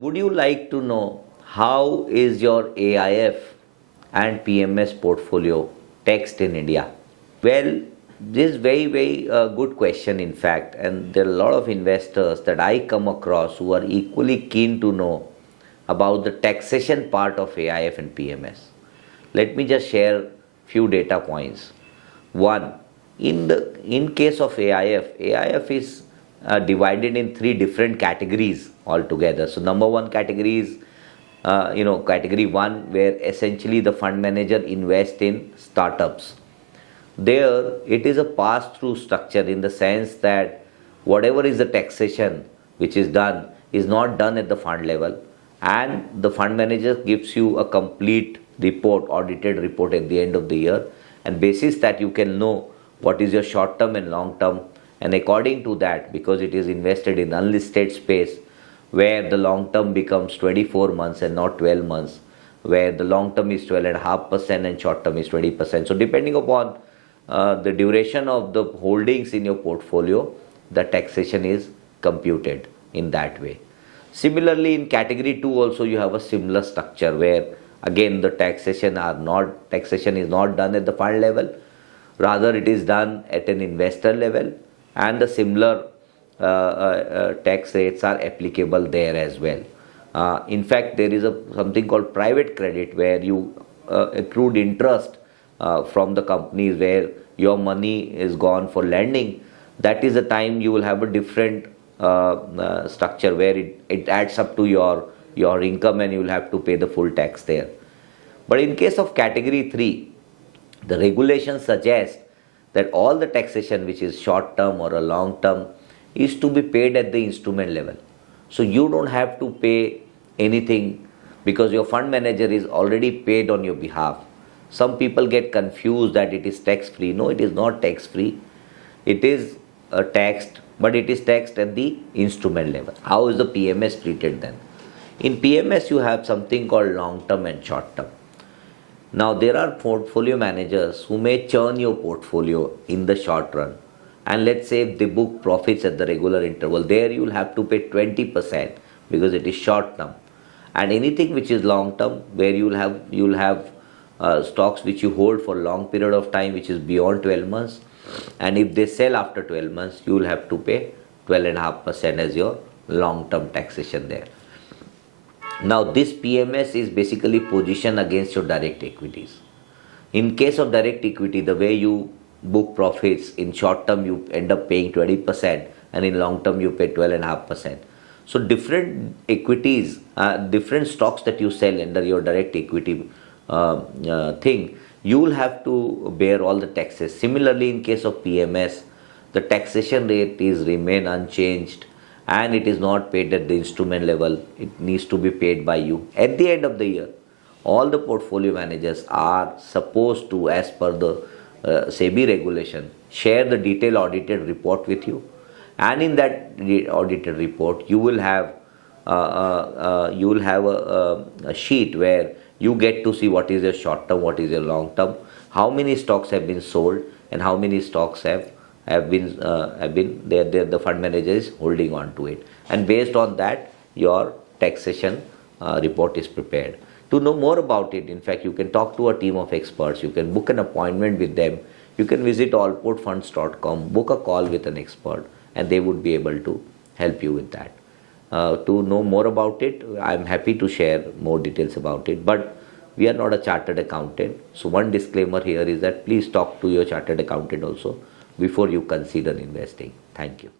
Would you like to know how is your AIF and PMS portfolio taxed in India? Well, this is very good question in fact, and there are a lot of investors that I come across who are equally keen to know about the taxation part of AIF and PMS. Let me just share few data points. One, in case of AIF is divided in three different categories altogether. So number one category is category one, where essentially the fund manager invests in startups. There it is a pass-through structure in the sense that whatever is the taxation which is done is not done at the fund level, and the fund manager gives you a complete report, audited report at the end of the year, and basis that you can know what is your short term and long term, and according to that, because it is invested in unlisted space where the long term becomes 24 months and not 12 months, where the long term is 12.5% and short term is 20%. So depending upon the duration of the holdings in your portfolio, the taxation is computed in that way. Similarly, in category 2 also you have a similar structure where again the taxation is not done at the fund level, rather it is done at an investor level, and the similar tax rates are applicable there as well. In fact, there is something called private credit where you accrued interest from the companies where your money is gone for lending. That is the time you will have a different structure where it adds up to your income and you will have to pay the full tax there. But in case of category 3, the regulations suggest that all the taxation which is short term or a long term is to be paid at the instrument level. So you don't have to pay anything because your fund manager is already paid on your behalf. Some people get confused that it is tax free. No, it is not tax free. It is taxed, but it is taxed at the instrument level. How is the PMS treated then? In PMS, you have something called long term and short term. Now, there are portfolio managers who may churn your portfolio in the short run. And let's say if they book profits at the regular interval, there you will have to pay 20% because it is short term. And anything which is long term, where you will have stocks which you hold for long period of time, which is beyond 12 months. And if they sell after 12 months, you will have to pay 12.5% as your long term taxation there. Now, this PMS is basically positioned against your direct equities. In case of direct equity, the way you book profits, in short term you end up paying 20% and in long term you pay 12.5%. So different equities, different stocks that you sell under your direct equity thing, you will have to bear all the taxes. Similarly, in case of PMS, the taxation rate is remain unchanged and it is not paid at the instrument level. It needs to be paid by you. At the end of the year, all the portfolio managers are supposed to, as per the SEBI regulation, share the detailed audited report with you. And in that audited report, you will have a sheet where you get to see what is your short term, what is your long term, how many stocks have been sold, and how many stocks have been the fund manager is holding on to it. And based on that, your taxation report is prepared. To know more about it, in fact, you can talk to a team of experts. You can book an appointment with them. You can visit altportfunds.com, book a call with an expert, and they would be able to help you with that. To know more about it, I'm happy to share more details about it, but we are not a chartered accountant. So one disclaimer here is that please talk to your chartered accountant also before you consider investing. Thank you.